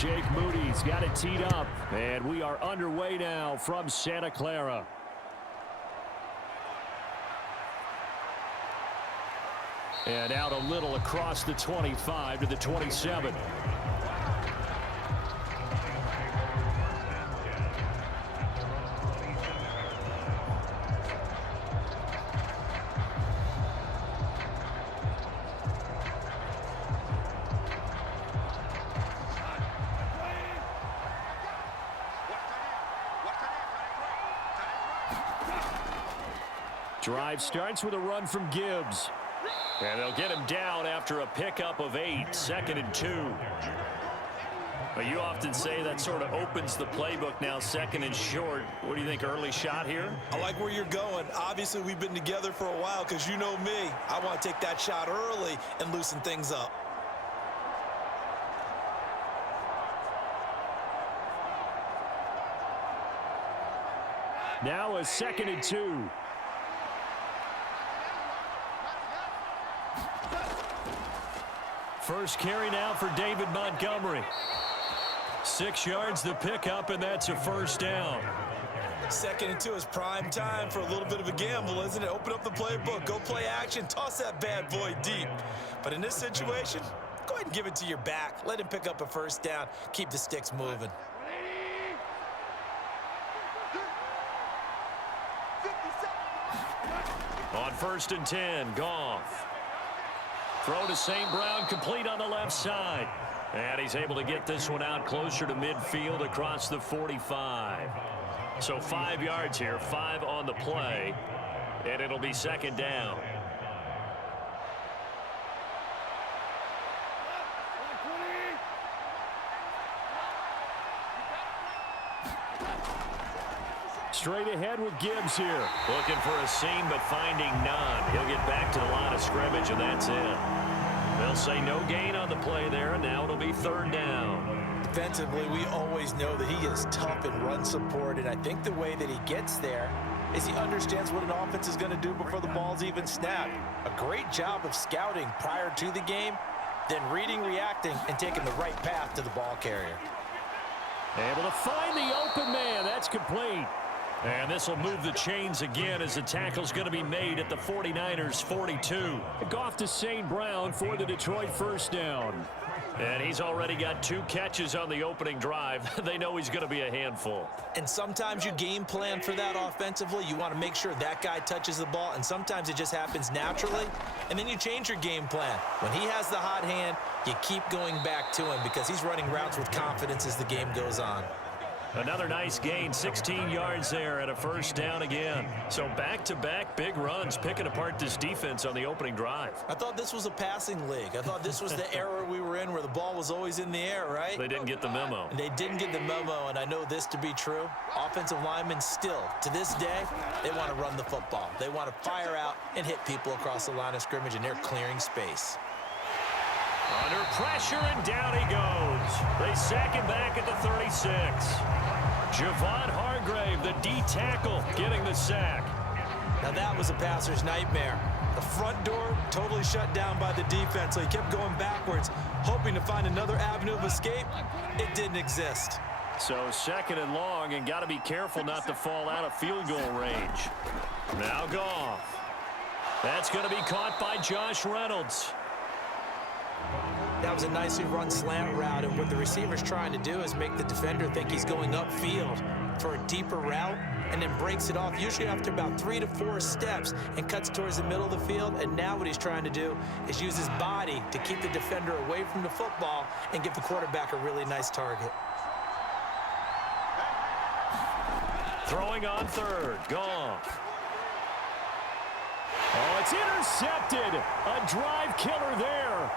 Jake Moody's got it teed up, and we are underway now from Santa Clara. And out a little across the 25 to the 27. Drive starts with a run from Gibbs. And they'll get him down after a pickup of 8, 2nd and 2. But you often say that sort of opens the playbook now, 2nd and short. What do you think, early shot here? I like where you're going. Obviously, we've been together for a while because you know me. I want to take that shot early and loosen things up. Now a 2nd and 2. First carry now for David Montgomery. 6 yards the pickup, and that's a first down. 2nd and 2 is prime time for a little bit of a gamble, isn't it? Open up the playbook, go play action, toss that bad boy deep. But in this situation, go ahead and give it to your back. Let him pick up a first down. Keep the sticks moving. On 1st and 10, Goff. Throw to St. Brown, complete on the left side. And he's able to get this one out closer to midfield across the 45. So 5 yards here, 5 on the play, and it'll be 2nd down. Straight ahead with Gibbs here. Looking for a seam, but finding none. He'll get back to the line of scrimmage, and that's it. They'll say no gain on the play there, and now it'll be 3rd down. Defensively, we always know that he is tough in run support, and I think the way that he gets there is he understands what an offense is going to do before the ball's even snapped. A great job of scouting prior to the game, then reading, reacting, and taking the right path to the ball carrier. Able to find the open man. That's complete. And this will move the chains again as the tackle's going to be made at the 49ers 42. Goff to St. Brown for the Detroit first down. And he's already got 2 catches on the opening drive. They know he's going to be a handful. And sometimes you game plan for that offensively. You want to make sure that guy touches the ball, and sometimes it just happens naturally. And then you change your game plan. When he has the hot hand, you keep going back to him because he's running routes with confidence as the game goes on. Another nice gain, 16 yards there and a first down again. So back-to-back big runs, picking apart this defense on the opening drive. I thought this was a passing league. I thought this was the era we were in where the ball was always in the air, right? They didn't get the memo. And they didn't get the memo, and I know this to be true. Offensive linemen still, to this day, they want to run the football. They want to fire out and hit people across the line of scrimmage, and they're clearing space. Under pressure, and down he goes. They sack him back at the 36. Javon Hargrave, the D tackle, getting the sack. Now that was a passer's nightmare. The front door totally shut down by the defense, so he kept going backwards, hoping to find another avenue of escape. It didn't exist. So 2nd and long, and got to be careful not to fall out of field goal range. Now Goff. That's going to be caught by Josh Reynolds. That was a nicely run slant route, and what the receiver's trying to do is make the defender think he's going upfield for a deeper route, and then breaks it off usually after about 3 to 4 steps and cuts towards the middle of the field. And now what he's trying to do is use his body to keep the defender away from the football and give the quarterback a really nice target. Throwing on 3rd, Goff. Oh, it's intercepted. A drive killer there.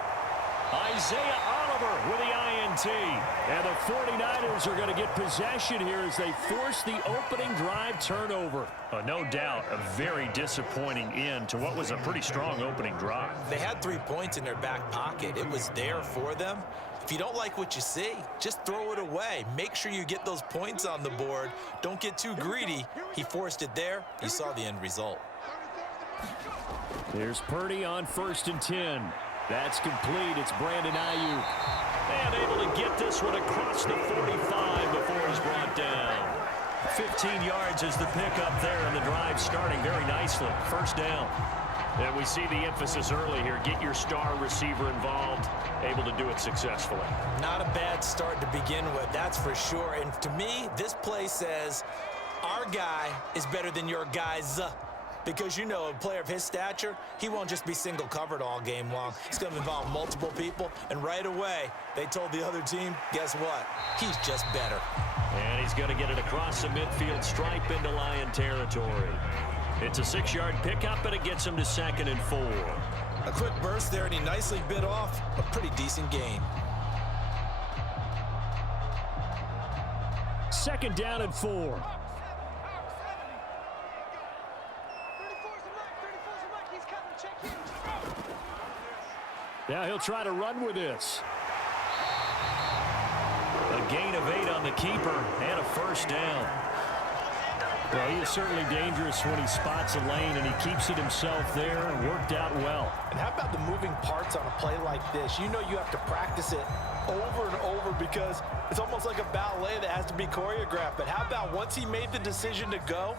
Isaiah Oliver with the INT. And the 49ers are going to get possession here as they force the opening drive turnover. No doubt a very disappointing end to what was a pretty strong opening drive. They had 3 points in their back pocket. It was there for them. If you don't like what you see, just throw it away. Make sure you get those points on the board. Don't get too greedy. He forced it there. You saw the end result. Here's Purdy on 1st and 10. That's complete. It's Brandon Ayuk. And able to get this one across the 45 before he's brought down. 15 yards is the pickup there, and the drive starting very nicely. First down. And we see the emphasis early here. Get your star receiver involved, able to do it successfully. Not a bad start to begin with, that's for sure. And to me, this play says our guy is better than your guys. Because, you know, a player of his stature, he won't just be single covered all game long. He's going to involve multiple people. And right away, they told the other team, guess what? He's just better. And he's going to get it across the midfield stripe into Lion territory. It's a 6-yard pickup, and it gets him to 2nd and 4. A quick burst there, and he nicely bit off a pretty decent gain. 2nd down and 4. Now he'll try to run with this. A gain of 8 on the keeper and a first down. Well, he is certainly dangerous when he spots a lane, and he keeps it himself there. Worked out well. And how about the moving parts on a play like this? You know you have to practice it over and over because it's almost like a ballet that has to be choreographed. But how about once he made the decision to go,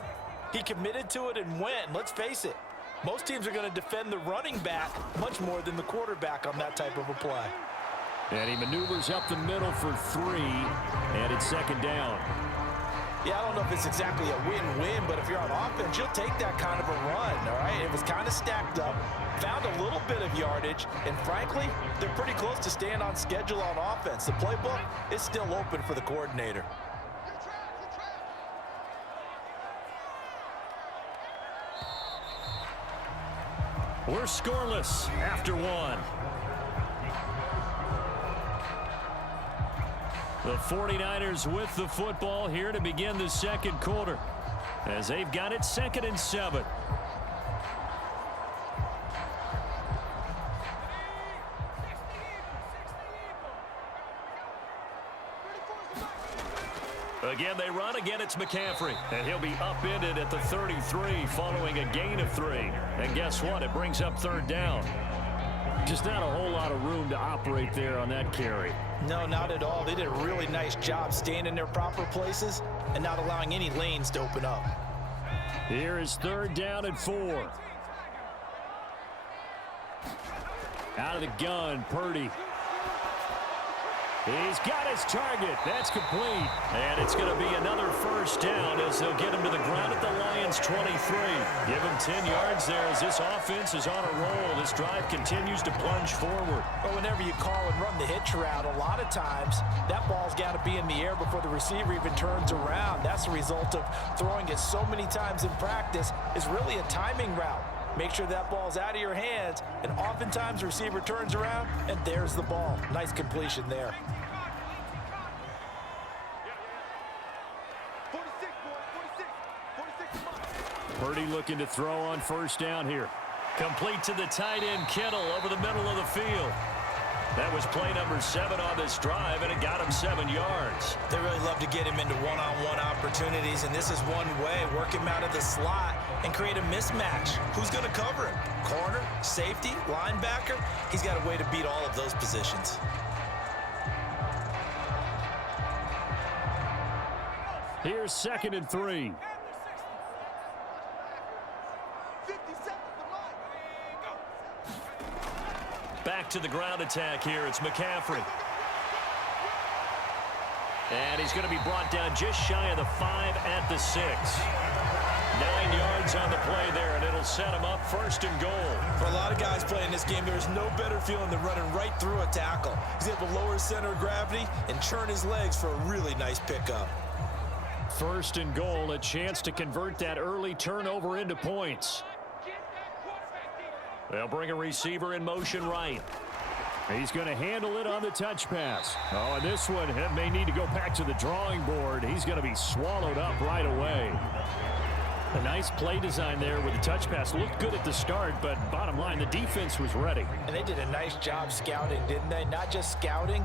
he committed to it and went. Let's face it, most teams are going to defend the running back much more than the quarterback on that type of a play. And he maneuvers up the middle for 3, and it's 2nd down. Yeah, I don't know if it's exactly a win-win, but if you're on offense, you'll take that kind of a run, all right? It was kind of stacked up, found a little bit of yardage, and frankly, they're pretty close to staying on schedule on offense. The playbook is still open for the coordinator. We're scoreless after 1. The 49ers with the football here to begin the 2nd quarter, as they've got it 2nd and 7. Again, they run. Again, it's McCaffrey. And he'll be upended at the 33 following a gain of 3. And guess what? It brings up 3rd down. Just not a whole lot of room to operate there on that carry. No, not at all. They did a really nice job staying in their proper places and not allowing any lanes to open up. Here is 3rd down and 4. Out of the gun, Purdy. He's got his target. That's complete. And it's going to be another first down as they'll get him to the ground at the Lions' 23. Give him 10 yards there as this offense is on a roll. This drive continues to plunge forward. But whenever you call and run the hitch route, a lot of times that ball's got to be in the air before the receiver even turns around. That's the result of throwing it so many times in practice. Is really a timing route. Make sure that ball's out of your hands, and oftentimes the receiver turns around, and there's the ball. Nice completion there. Purdy looking to throw on first down here. Complete to the tight end, Kittle, over the middle of the field. That was play number 7 on this drive, and it got him 7 yards. They really love to get him into one-on-one opportunities, and this is one way. Work him out of the slot and create a mismatch. Who's going to cover him? Corner, safety, linebacker? He's got a way to beat all of those positions. Here's 2nd and 3. Back to the ground attack here. It's McCaffrey. And he's going to be brought down just shy of the 5 at the 6. 9 yards on the play there, and it'll set him up 1st and goal. For a lot of guys playing this game, there's no better feeling than running right through a tackle. He's able to lower his center of gravity and churn his legs for a really nice pickup. 1st and goal, a chance to convert that early turnover into points. They'll bring a receiver in motion right. He's going to handle it on the touch pass. Oh, and this one may need to go back to the drawing board. He's going to be swallowed up right away. A nice play design there with the touch pass. Looked good at the start, but bottom line, the defense was ready. And they did a nice job scouting, didn't they? Not just scouting,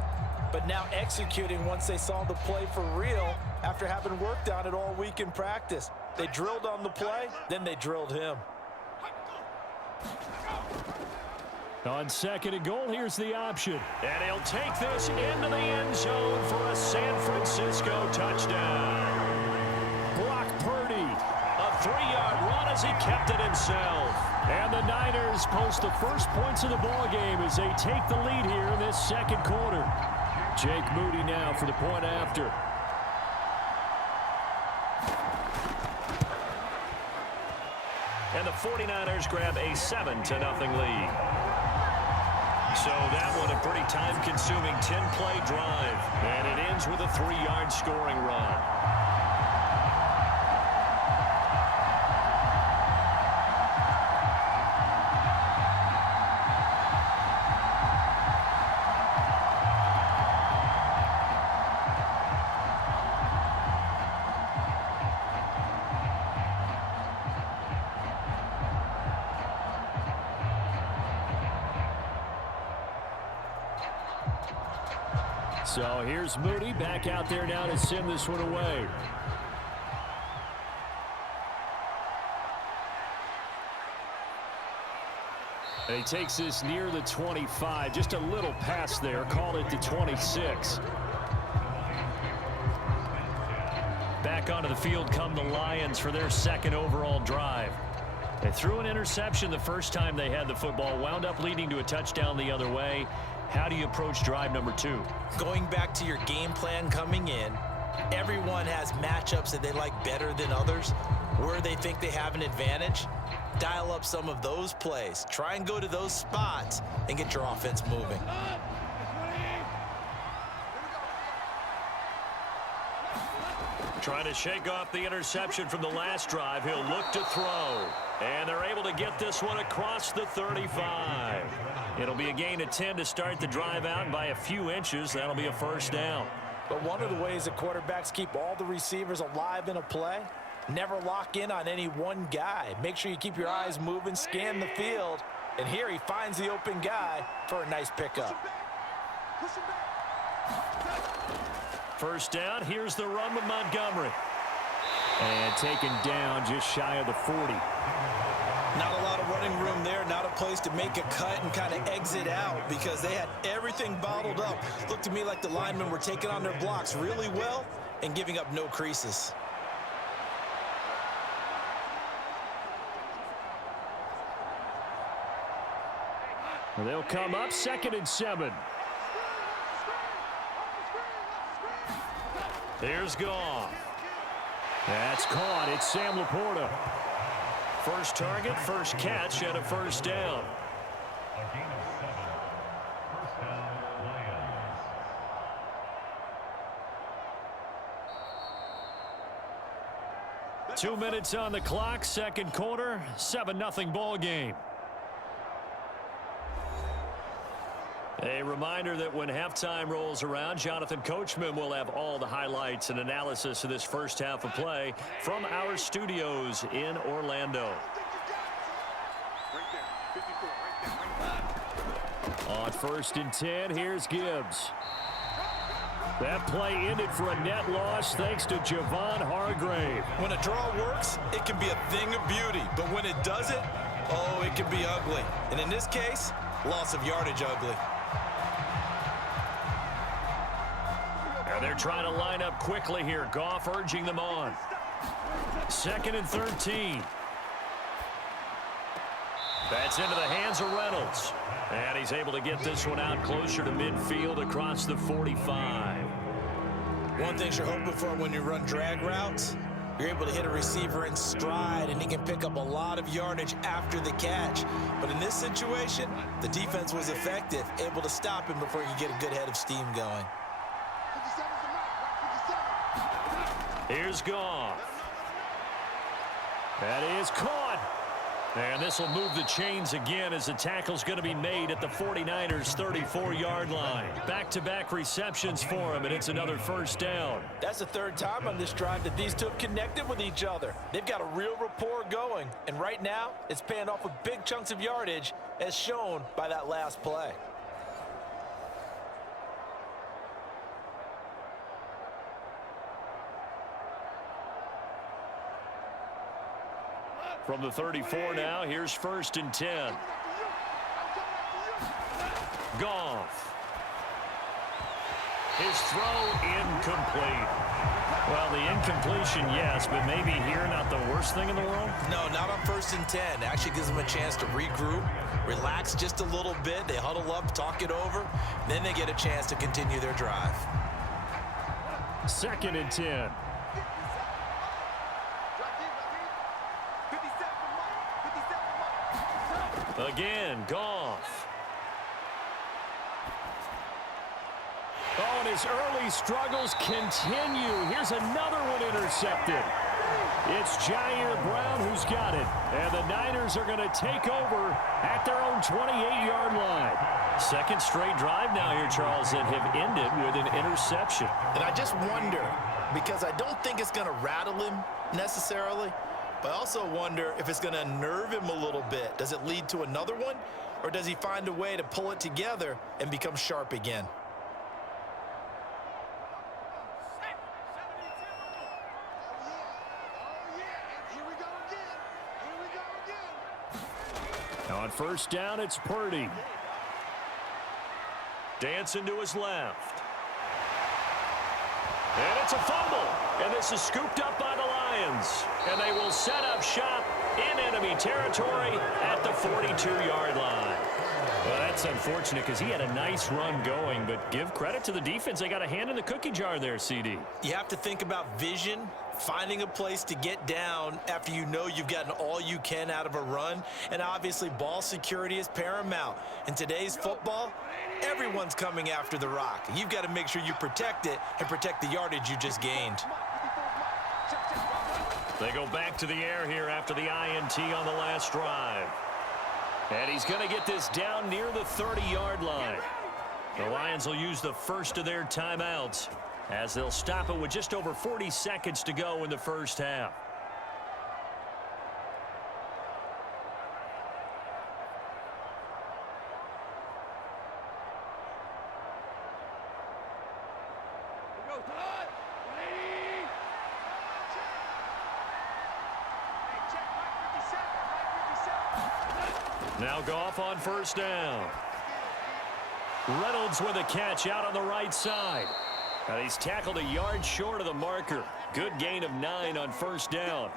but now executing once they saw the play for real after having worked on it all week in practice. They drilled on the play, then they drilled him. On 2nd and goal, here's the option. And he'll take this into the end zone for a San Francisco touchdown. Brock Purdy, a 3-yard run as he kept it himself. And the Niners post the first points of the ballgame as they take the lead here in this second quarter. Jake Moody now for the point after. And the 49ers grab a 7-0 lead. So that one a pretty time-consuming 10-play drive. And it ends with a 3-yard scoring run. So here's Moody back out there now to send this one away. And he takes this near the 25, just a little pass there, called it to 26. Back onto the field come the Lions for their second overall drive. They threw an interception the first time they had the football, wound up leading to a touchdown the other way. How do you approach drive number 2? Going back to your game plan coming in, everyone has matchups that they like better than others. Where they think they have an advantage, dial up some of those plays. Try and go to those spots and get your offense moving. Trying to shake off the interception from the last drive. He'll look to throw. And they're able to get this one across the 35. It'll be a gain of 10 to start the drive out, and by a few inches, that'll be a first down. But one of the ways that quarterbacks keep all the receivers alive in a play, never lock in on any one guy. Make sure you keep your eyes moving, scan the field, and here he finds the open guy for a nice pickup. First down, here's the run with Montgomery. And taken down just shy of the 40. Not a lot of running room there, not a place to make a cut and kind of exit out because they had everything bottled up. Looked to me like the linemen were taking on their blocks really well and giving up no creases. Well, they'll come up 2nd and 7. Here's Goff. That's caught. It's Sam Laporta. First target, first catch, and a first down. 2 minutes on the clock, second quarter, 7-0 ball game. A reminder that when halftime rolls around, Jonathan Coachman will have all the highlights and analysis of this first half of play from our studios in Orlando. On 1st and 10, here's Gibbs. That play ended for a net loss thanks to Javon Hargrave. When a draw works, it can be a thing of beauty. But when it doesn't, oh, it can be ugly. And in this case, loss of yardage ugly. And they're trying to line up quickly here. Goff urging them on. 2nd and 13. That's into the hands of Reynolds. And he's able to get this one out closer to midfield across the 45. One thing you're hoping for when you run drag routes, you're able to hit a receiver in stride, and he can pick up a lot of yardage after the catch. But in this situation, the defense was effective, able to stop him before you get a good head of steam going. Here's Goff. That is caught. And this will move the chains again as the tackle's going to be made at the 49ers' 34-yard line. Back-to-back receptions for him, and it's another first down. That's the third time on this drive that these two have connected with each other. They've got a real rapport going, and right now it's paying off with big chunks of yardage as shown by that last play. From the 34 now, here's 1st and 10. His throw incomplete. Well, the incompletion, yes, but maybe here not the worst thing in the world? No, not on 1st and 10. Actually gives them a chance to regroup, relax just a little bit. They huddle up, talk it over. Then they get a chance to continue their drive. 2nd and 10. Again, Goff. Oh, and his early struggles continue. Here's another one intercepted. It's Jair Brown who's got it. And the Niners are going to take over at their own 28-yard line. 2nd straight drive now here, Charles, that have ended with an interception. And I just wonder, because I don't think it's going to rattle him necessarily, but I also wonder if it's going to unnerve him a little bit. Does it lead to another one, or does he find a way to pull it together and become sharp again? On 1st down, it's Purdy. Dancing to his left. And it's a fumble. And this is scooped up by the Lions. And they will set up shop in enemy territory at the 42-yard line. Well, that's unfortunate because he had a nice run going, but give credit to the defense. They got a hand in the cookie jar there, CD. You have to think about vision, finding a place to get down after you know you've gotten all you can out of a run. And obviously, ball security is paramount. In today's football, everyone's coming after the rock. You've got to make sure you protect it and protect the yardage you just gained. They go back to the air here after the INT on the last drive. And he's going to get this down near the 30-yard line. The Lions will use the first of their timeouts as they'll stop it with just over 40 seconds to go in the first half. Now Goff on 1st down. Reynolds with a catch out on the right side. And he's tackled a yard short of the marker. Good gain of 9 on 1st down.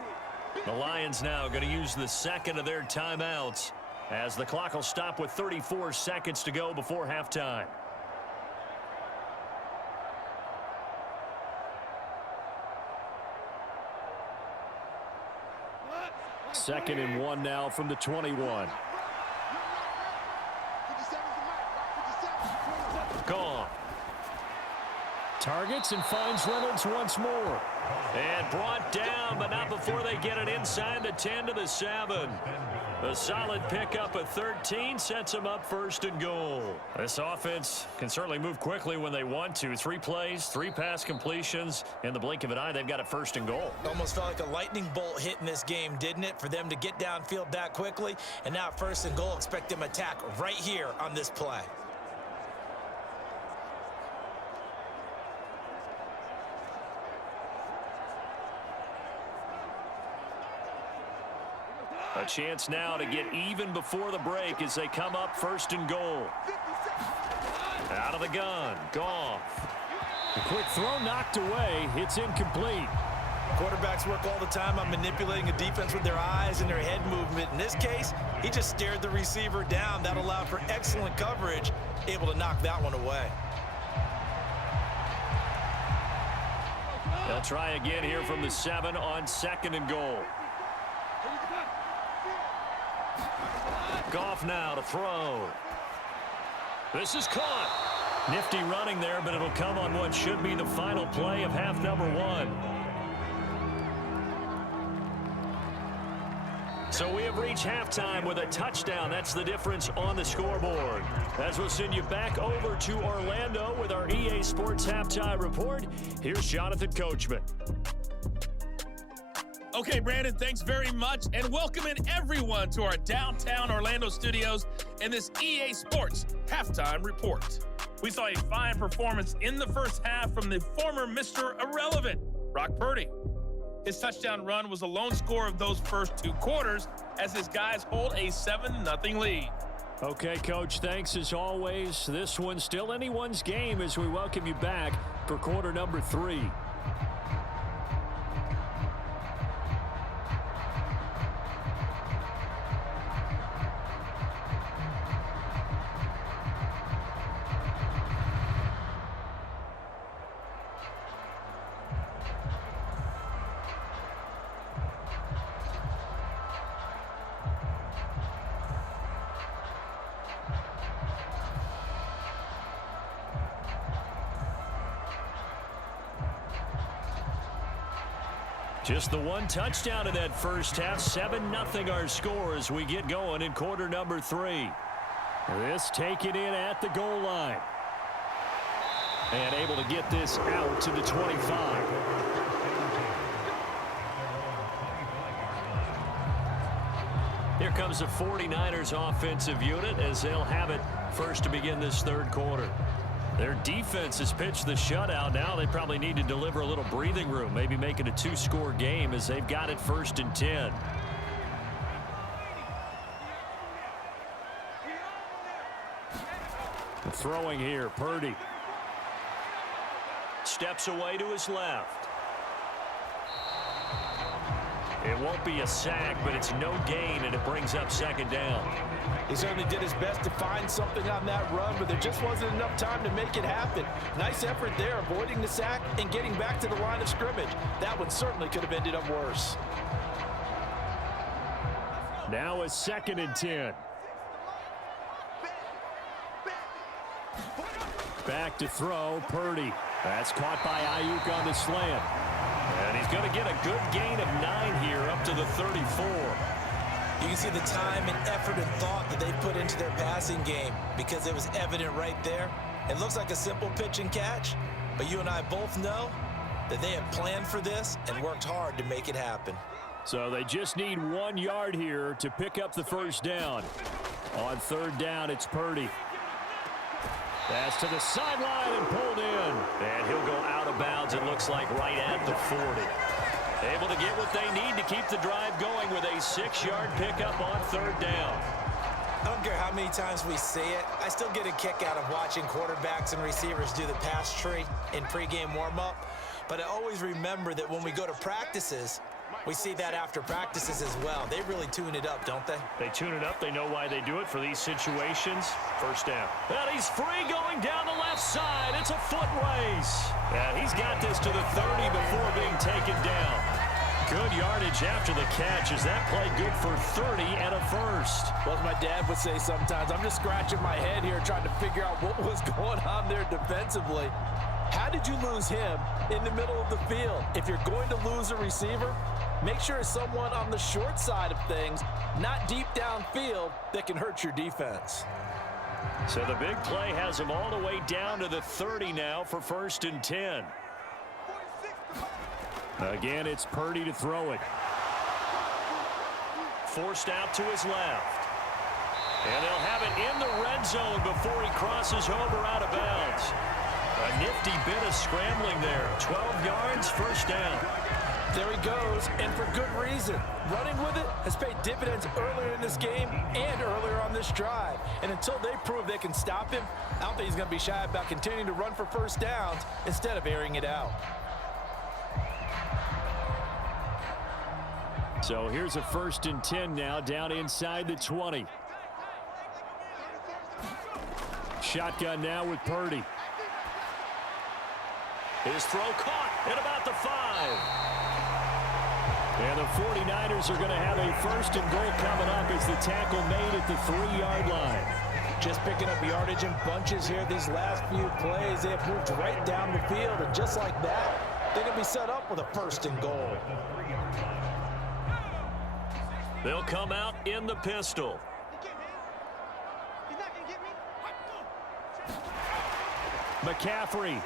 The Lions now going to use the 2nd of their timeouts as the clock will stop with 34 seconds to go before halftime. Second and 1 now from the 21. Goff. Targets and finds Reynolds once more. And brought down, but not before they get it inside the 10 to the 7. A solid pickup of 13 sets them up 1st and goal. This offense can certainly move quickly when they want to. 3 plays, 3 pass completions. In the blink of an eye, they've got it 1st and goal. Almost felt like a lightning bolt hit in this game, didn't it? For them to get downfield that quickly. And now 1st and goal, expect them to attack right here on this play. A chance now to get even before the break as they come up 1st and goal. Out of the gun, Goff. The quick throw knocked away. It's incomplete. Quarterbacks work all the time on manipulating a defense with their eyes and their head movement. In this case, he just stared the receiver down. That allowed for excellent coverage, able to knock that one away. They'll try again here from the 7 on 2nd and goal. Goff now to throw. This is caught. Nifty running there, but it'll come on what should be the final play of half number 1. So we have reached halftime with a touchdown. That's the difference on the scoreboard. As we'll send you back over to Orlando with our EA Sports Halftime Report, here's Jonathan Coachman. Okay, Brandon, thanks very much, and welcome in everyone to our downtown Orlando studios and this EA Sports Halftime Report. We saw a fine performance in the first half from the former Mr. Irrelevant, Brock Purdy. His touchdown run was the lone score of those first 2 quarters as his guys hold a 7-0 lead. Okay, Coach, thanks as always. This one's still anyone's game as we welcome you back for quarter number 3. Just the one touchdown in that first half. 7-0 our score as we get going in quarter number 3. This taken in at the goal line. And able to get this out to the 25. Here comes the 49ers offensive unit as they'll have it first to begin this third quarter. Their defense has pitched the shutout. Now they probably need to deliver a little breathing room, maybe make it a 2-score game as they've got it 1st and 10. Throwing here, Purdy. Steps away to his left. It won't be a sack, but it's no gain, and it brings up 2nd down. He certainly did his best to find something on that run, but there just wasn't enough time to make it happen. Nice effort there, avoiding the sack and getting back to the line of scrimmage. That one certainly could have ended up worse. Now a 2nd and 10. Back to throw, Purdy. That's caught by Ayuk on the slant. And he's going to get a good gain of 9 here up to the 34. You can see the time and effort and thought that they put into their passing game because it was evident right there. It looks like a simple pitch and catch, but you and I both know that they have planned for this and worked hard to make it happen. So they just need 1 yard here to pick up the 1st down. On 3rd down, it's Purdy. Pass to the sideline and pulled in. And he'll go out of bounds, it looks like, right at the 40. Able to get what they need to keep the drive going with a 6-yard pickup on 3rd down. I don't care how many times we say it, I still get a kick out of watching quarterbacks and receivers do the pass tree in pregame warm-up. But I always remember that when we go to practices, we see that after practices as well. They really tune it up, don't they? They tune it up. They know why they do it for these situations. 1st down. And he's free going down the left side. It's a foot race. And he's got this to the 30 before being taken down. Good yardage after the catch. Is that play good for 30 and a 1st? Well, as my dad would say sometimes, I'm just scratching my head here trying to figure out what was going on there defensively. How did you lose him in the middle of the field? If you're going to lose a receiver, make sure it's someone on the short side of things, not deep downfield, that can hurt your defense. So the big play has him all the way down to the 30 now for 1st and 10. Again, it's Purdy to throw it. Forced out to his left. And they'll have it in the red zone before he crosses over out of bounds. A nifty bit of scrambling there. 12 yards, 1st down. There he goes, and for good reason. Running with it has paid dividends earlier in this game and earlier on this drive. And until they prove they can stop him, I don't think he's going to be shy about continuing to run for 1st downs instead of airing it out. So here's a 1st and 10 now, down inside the 20. Shotgun now with Purdy. His throw caught at about the 5. And the 49ers are going to have a 1st and goal coming up as the tackle made at the 3-yard line. Just picking up yardage in bunches here these last few plays. They have moved right down the field, and just like that, they're going to be set up with a 1st and goal. They'll come out in the pistol. McCaffrey.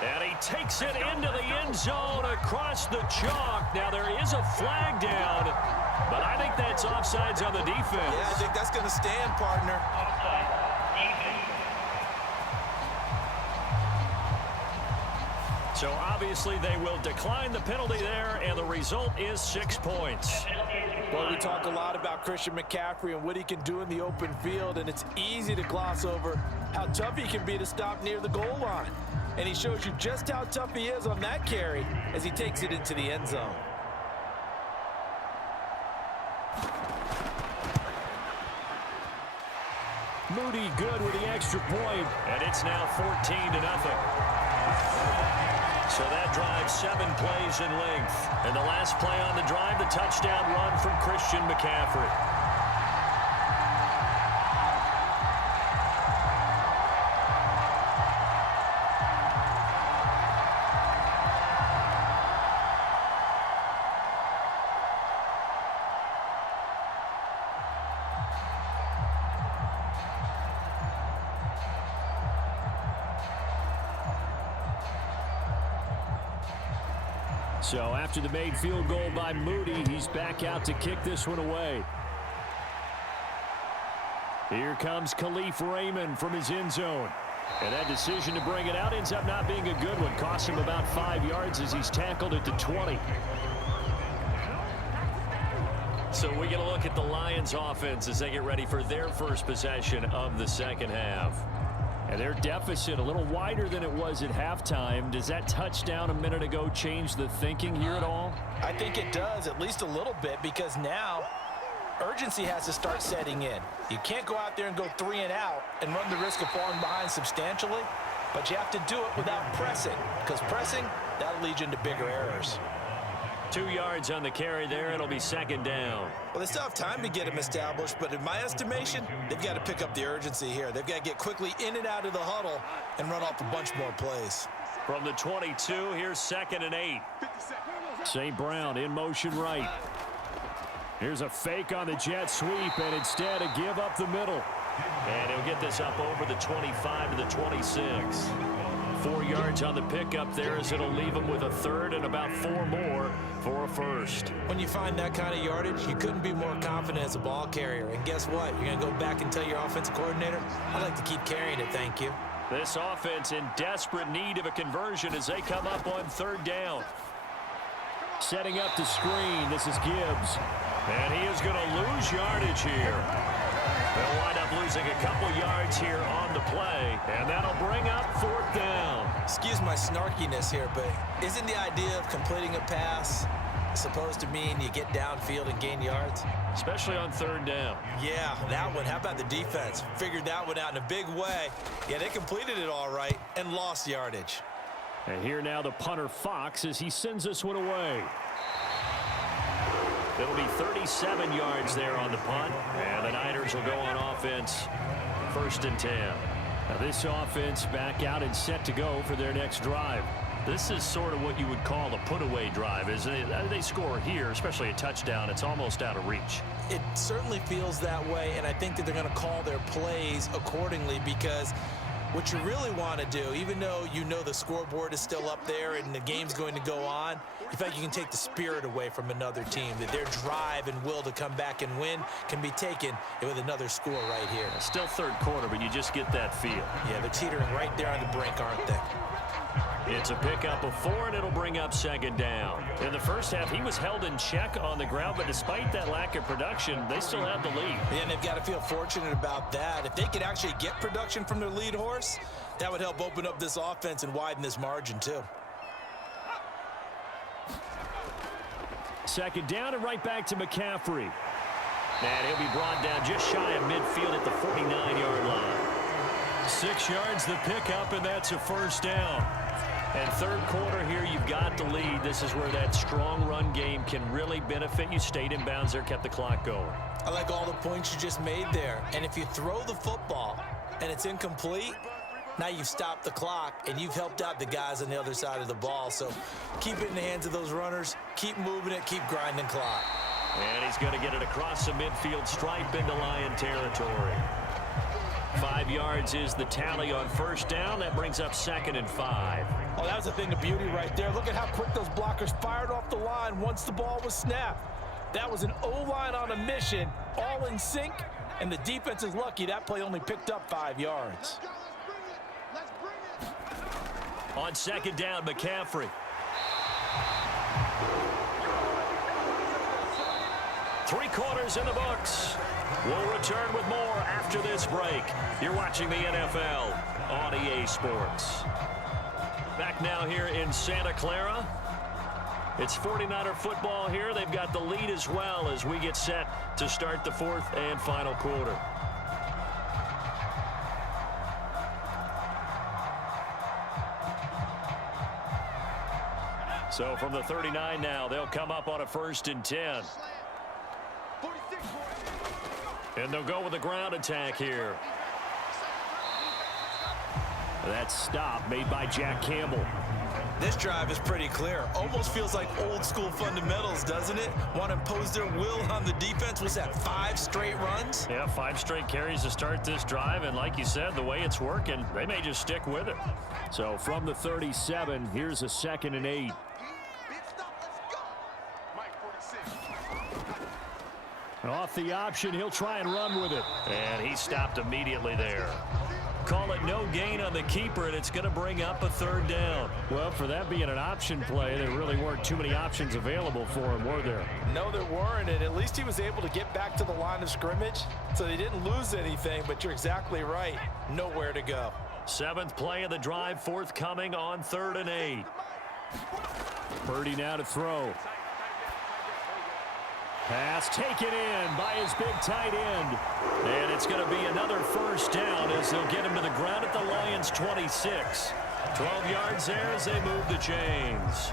And he takes it into the end zone across the chalk. Now there is a flag down, but I think that's offsides on the defense. Yeah, I think that's going to stand, partner. So obviously they will decline the penalty there, and the result is 6 points. Well, we talk a lot about Christian McCaffrey and what he can do in the open field, and it's easy to gloss over how tough he can be to stop near the goal line. And he shows you just how tough he is on that carry as he takes it into the end zone. Moody good with the extra point. And it's now 14-0. So that drive 7 plays in length. And the last play on the drive, the touchdown run from Christian McCaffrey. So after the made field goal by Moody, he's back out to kick this one away. Here comes Khalif Raymond from his end zone. And that decision to bring it out ends up not being a good one. Costs him about 5 yards as he's tackled at the 20. So we get a look at the Lions offense as they get ready for their first possession of the second half. And their deficit a little wider than it was at halftime. Does that touchdown a minute ago change the thinking here at all? I think it does, at least a little bit, because now urgency has to start setting in. You can't go out there and go 3 and out and run the risk of falling behind substantially, but you have to do it without pressing, because pressing, that'll lead you into bigger errors. 2 yards on the carry there. It'll be second down. Well, they still have time to get him established, but in my estimation, they've got to pick up the urgency here. They've got to get quickly in and out of the huddle and run off a bunch more plays. From the 22, here's 2nd and 8. St. Brown in motion right. Here's a fake on the jet sweep, and instead a give up the middle. And he'll get this up over the 25 to the 26. 4 yards on the pickup there as it'll leave him with a third and about 4 more for a first. When you find that kind of yardage, you couldn't be more confident as a ball carrier. And guess what? You're going to go back and tell your offensive coordinator, I'd like to keep carrying it, thank you. This offense in desperate need of a conversion as they come up on 3rd down. Setting up the screen. This is Gibbs. And he is going to lose yardage here. They'll wind up losing a couple yards here on the play, and that'll bring up 4th down. Excuse my snarkiness here, but isn't the idea of completing a pass supposed to mean you get downfield and gain yards? Especially on 3rd down. Yeah, that one. How about the defense? Figured that one out in a big way. Yeah, they completed it all right and lost yardage. And here now the punter Fox as he sends this one away. It'll be 37 yards there on the punt, and the Niners will go on offense 1st and 10. Now this offense back out and set to go for their next drive. This is sort of what you would call a put-away drive, isn't it? They score here, especially a touchdown. It's almost out of reach. It certainly feels that way, and I think that they're going to call their plays accordingly, because what you really want to do, even though you know the scoreboard is still up there and the game's going to go on, you feel like you can take the spirit away from another team, that their drive and will to come back and win can be taken with another score right here. Still 3rd quarter, but you just get that feel. Yeah, they're teetering right there on the brink, aren't they? It's a pickup of 4, and it'll bring up 2nd down. In the first half, he was held in check on the ground, but despite that lack of production, they still had the lead. Yeah, and they've got to feel fortunate about that. If they could actually get production from their lead horse, that would help open up this offense and widen this margin, too. 2nd down and right back to McCaffrey. And he'll be brought down just shy of midfield at the 49-yard line. 6 yards the pickup, and that's a 1st down. And 3rd quarter here, you've got the lead. This is where that strong run game can really benefit you. Stayed in bounds there, kept the clock going. I like all the points you just made there. And if you throw the football and it's incomplete, now you've stopped the clock and you've helped out the guys on the other side of the ball. So keep it in the hands of those runners. Keep moving it. Keep grinding clock. And he's going to get it across the midfield stripe into Lion territory. 5 yards is the tally on 1st down. That brings up 2nd and 5. Oh, that was a thing of beauty right there. Look at how quick those blockers fired off the line once the ball was snapped. That was an O-line on a mission, all in sync, and the defense is lucky that play only picked up 5 yards. On second down, McCaffrey. Three quarters in the books. We'll return with more after this break. You're watching the NFL on EA Sports. Back now here in Santa Clara. It's 49er football here. They've got the lead as well as we get set to start the fourth and final quarter. So from the 39 now, they'll come up on a 1st and 10. And they'll go with a ground attack here. That stop made by Jack Campbell. This drive is pretty clear. Almost feels like old school fundamentals, doesn't it? Want to impose their will on the defense. Was that 5 straight runs? Yeah, 5 straight carries to start this drive. And like you said, the way it's working, they may just stick with it. So from the 37, here's a 2nd and 8. Off the option, he'll try and run with it. And he stopped immediately there. Call it no gain on the keeper, and it's going to bring up a 3rd down. Well, for that being an option play, there really weren't too many options available for him, were there? No, there weren't, and at least he was able to get back to the line of scrimmage, so they didn't lose anything, but you're exactly right. Nowhere to go. 7th play of the drive, forthcoming on 3rd and 8. Purdy now to throw. Pass taken in by his big tight end. And it's going to be another 1st down as they'll get him to the ground at the Lions' 26. 12 yards there as they move the chains.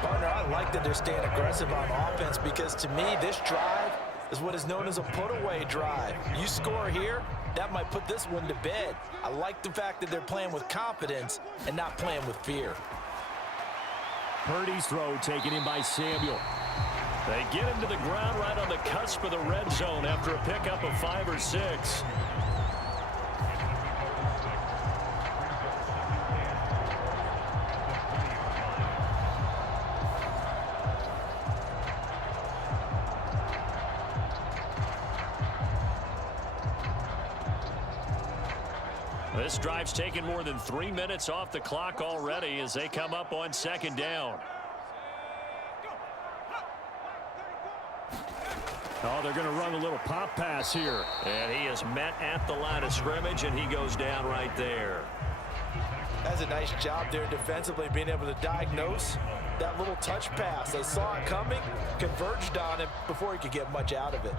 Partner, I like that they're staying aggressive on offense because to me, this drive is what is known as a put-away drive. You score here, that might put this one to bed. I like the fact that they're playing with confidence and not playing with fear. Purdy's throw taken in by Samuel. They get him to the ground right on the cusp of the red zone after a pickup of 5 or 6. This drive's taken more than 3 minutes off the clock already as they come up on 2nd down. Oh, they're going to run a little pop pass here. And he is met at the line of scrimmage, and he goes down right there. That's a nice job there defensively, being able to diagnose that little touch pass. They saw it coming, converged on it before he could get much out of it.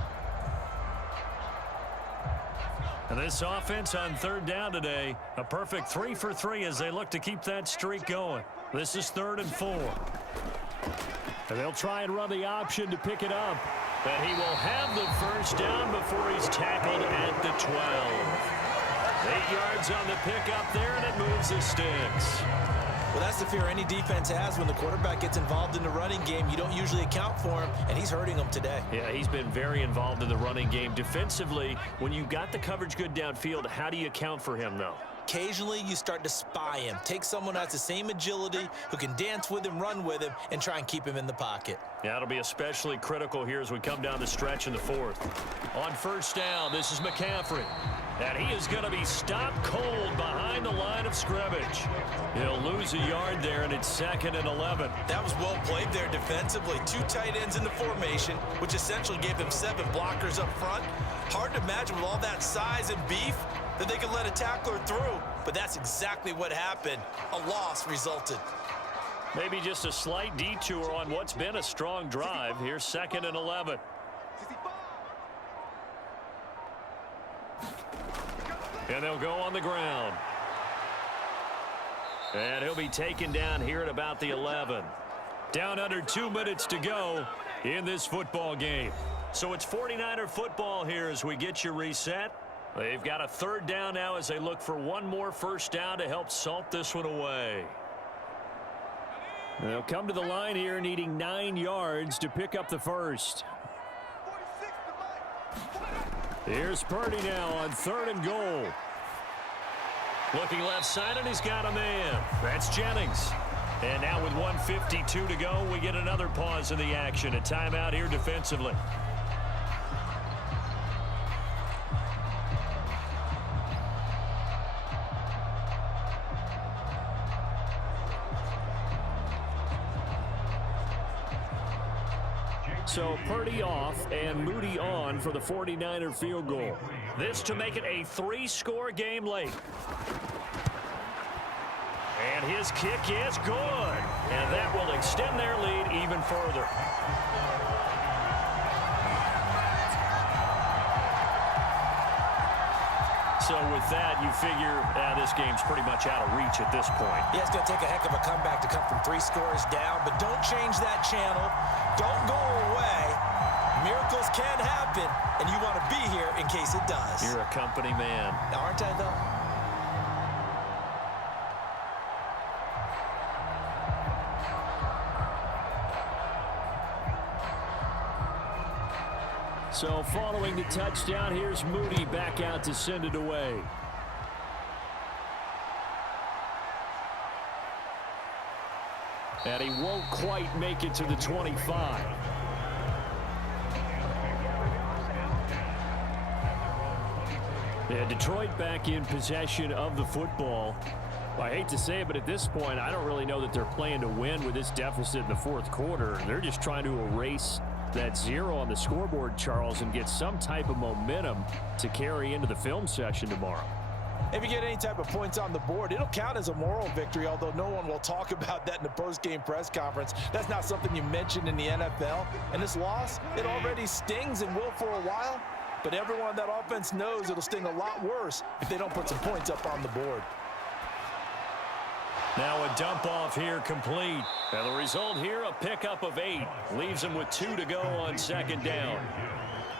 And this offense on 3rd down today, a perfect 3 for 3 as they look to keep that streak going. This is 3rd and 4. And they'll try and run the option to pick it up. And he will have the 1st down before he's tackled at the 12. 8 yards on the pickup there, and it moves the sticks. Well, that's the fear any defense has when the quarterback gets involved in the running game. You don't usually account for him, and he's hurting them today. Yeah, he's been very involved in the running game. Defensively, when you've got the coverage good downfield, how do you account for him, though? Occasionally, you start to spy him. Take someone who has the same agility, who can dance with him, run with him, and try and keep him in the pocket. Yeah, it'll be especially critical here as we come down the stretch in the 4th. On 1st down, this is McCaffrey. And he is going to be stopped cold behind the line of scrimmage. He'll lose a yard there, and it's 2nd and 11. That was well played there defensively. 2 tight ends in the formation, which essentially gave him 7 blockers up front. Hard to imagine with all that size and beef that they could let a tackler through, but that's exactly what happened. A loss resulted. Maybe just a slight detour on what's been a strong drive. Here's 2nd and 11. And they'll go on the ground. And he'll be taken down here at about the 11. Down under 2 minutes to go in this football game. So it's 49er football here as we get you reset. They've got a 3rd down now as they look for one more 1st down to help salt this one away. They'll come to the line here needing 9 yards to pick up the 1st. Here's Purdy now on 3rd and goal. Looking left side, and he's got a man. That's Jennings. And now with 1:52 to go, we get another pause in the action. A timeout here defensively. So Purdy off and Moody on for the 49er field goal. This to make it a 3-score game late. And his kick is good. And that will extend their lead even further. So with that, you figure this game's pretty much out of reach at this point. Yeah, it's going to take a heck of a comeback to come from 3 scores down, but don't change that channel. Don't go away. Miracles can happen, and you want to be here in case it does. You're a company man. Aren't I, though? So following the touchdown, here's Moody back out to send it away. And he won't quite make it to the 25. Yeah, Detroit back in possession of the football. Well, I hate to say it, but at this point, I don't really know that they're playing to win with this deficit in the fourth quarter. They're just trying to erase that 0 on the scoreboard, Charles, and get some type of momentum to carry into the film session tomorrow. If you get any type of points on the board, it'll count as a moral victory, although no one will talk about that in the post-game press conference. That's not something you mentioned in the NFL. And this loss, it already stings and will for a while, but everyone on that offense knows it'll sting a lot worse if they don't put some points up on the board. Now a dump off here complete. And the result here, a pickup of 8. Leaves them with 2 to go on second down.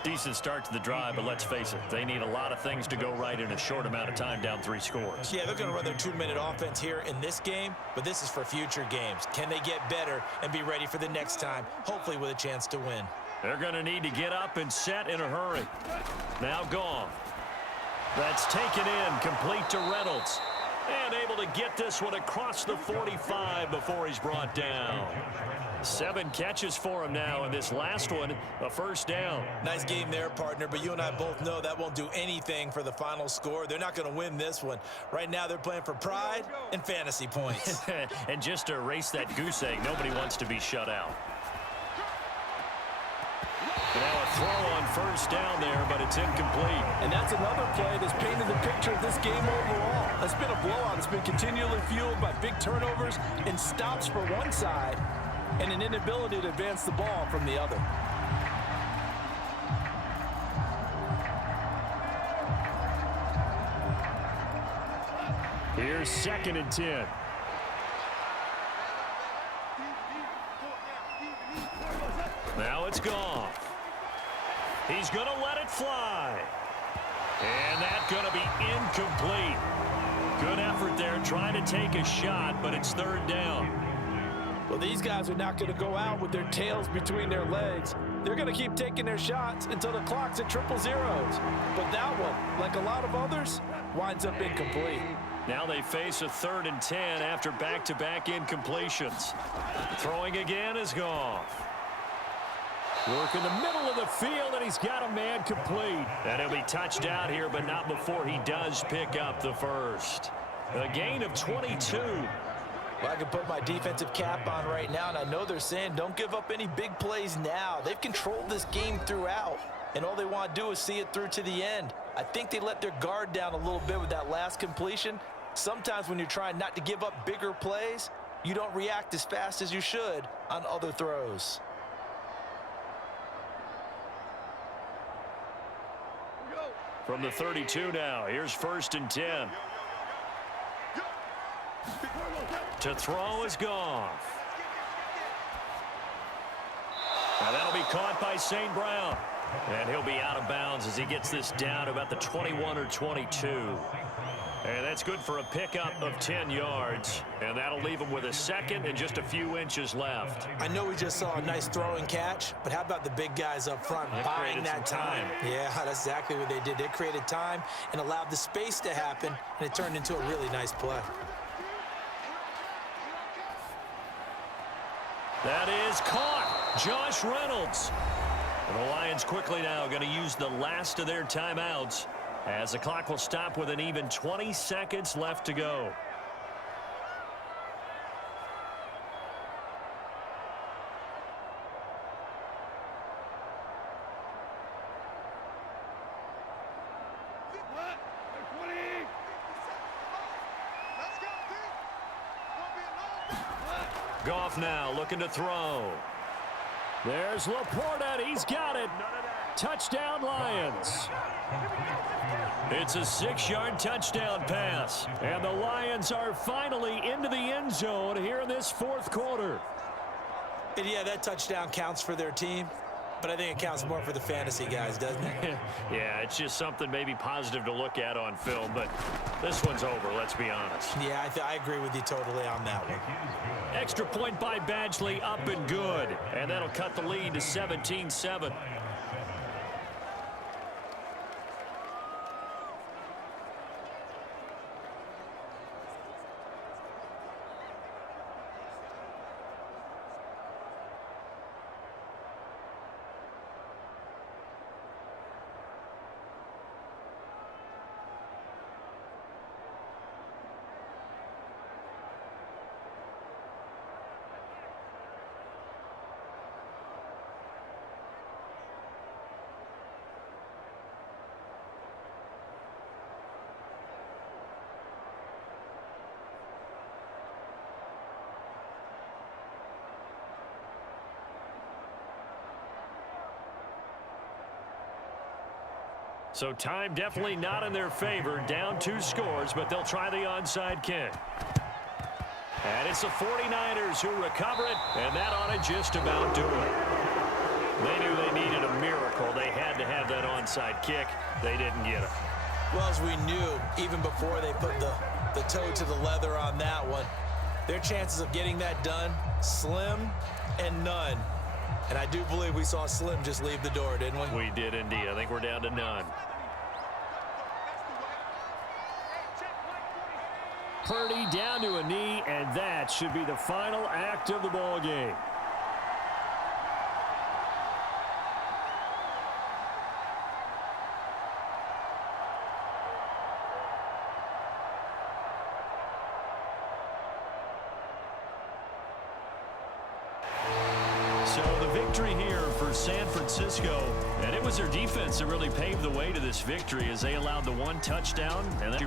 Decent start to the drive, but let's face it, they need a lot of things to go right in a short amount of time, down 3 scores. Yeah, they're going to run their 2-minute offense here in this game, but this is for future games. Can they get better and be ready for the next time, hopefully with a chance to win? They're going to need to get up and set in a hurry. Now gone. That's taken in, complete to Reynolds. And able to get this one across the 45 before he's brought down. 7 catches for him now, and this last one, a first down. Nice game there, partner, but you and I both know that won't do anything for the final score. They're not going to win this one. Right now, they're playing for pride and fantasy points. And just to erase that goose egg, nobody wants to be shut out. Now a throw on first down there, but it's incomplete. And that's another play that's painted the picture of this game overall. It's been a blowout. It's been continually fueled by big turnovers and stops for one side and an inability to advance the ball from the other. Here's 2nd and 10. Now it's gone. He's going to let it fly. And that's going to be incomplete. Good effort there trying to take a shot, but it's 3rd down. Well, these guys are not going to go out with their tails between their legs. They're going to keep taking their shots until the clock's at 000. But that one, like a lot of others, winds up incomplete. Now they face a 3rd and 10 after back-to-back incompletions. Throwing again is Goff. Work in the middle of the field, and he's got a man complete. And he'll be touched out here, but not before he does pick up the first. A gain of 22. Well, I can put my defensive cap on right now, and I know they're saying don't give up any big plays now. They've controlled this game throughout, and all they want to do is see it through to the end. I think they let their guard down a little bit with that last completion. Sometimes when you're trying not to give up bigger plays, you don't react as fast as you should on other throws. From the 32 now, here's 1st and 10. To throw is Goff. Now that'll be caught by St. Brown. And he'll be out of bounds as he gets this down to about the 21 or 22. And that's good for a pickup of 10 yards. And that'll leave him with a 2nd and just a few inches left. I know we just saw a nice throwing catch, but how about the big guys up front buying that time? Yeah, that's exactly what they did. They created time and allowed the space to happen, and it turned into a really nice play. That is caught. Josh Reynolds. And the Lions quickly now going to use the last of their timeouts as the clock will stop with an even 20 seconds left to go. Goff now looking to throw. There's Laporta. He's got it. Touchdown, Lions. It's a 6-yard touchdown pass. And the Lions are finally into the end zone here in this fourth quarter. And yeah, that touchdown counts for their team, but I think it counts more for the fantasy guys, doesn't it? Yeah, it's just something maybe positive to look at on film, but this one's over, let's be honest. Yeah, I agree with you totally on that one. Extra point by Badgley, up and good. And that'll cut the lead to 17-7. So time definitely not in their favor. Down 2 scores, but they'll try the onside kick. And it's the 49ers who recover it, and that ought to just about do it. They knew they needed a miracle. They had to have that onside kick. They didn't get it. Well, as we knew, even before they put the toe to the leather on that one, their chances of getting that done, slim and none. And I do believe we saw Slim just leave the door, didn't we? We did indeed. I think we're down to none. Purdy down to a knee, and that should be the final act of the ball game. So the victory here for San Francisco, and it was their defense that really paved the way to this victory as they allowed the 1 touchdown and then